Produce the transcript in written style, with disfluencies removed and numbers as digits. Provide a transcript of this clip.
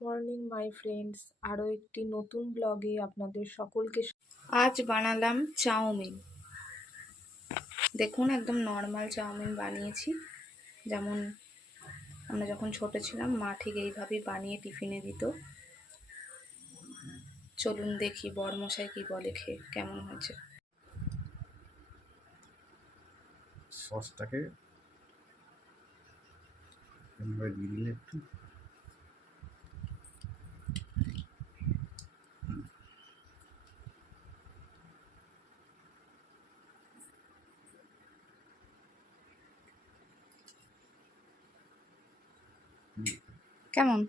Morning my friends, আরও একটি নতুন ব্লগে আপনাদের সকলকে আজ বানালাম চাউমিন। দেখুন, একদম নর্মাল চাউমিন বানিয়েছি, যেমন আমরা যখন ছোট ছিলাম মা ঠিক এইভাবেই বানিয়ে টিফিনে দিত। চলুন দেখি বড়মশাই কি বলে, খেয়ে কেমন হয়েছে। সসটাকে এভাবে দিয়ে দিলে একটু কেমন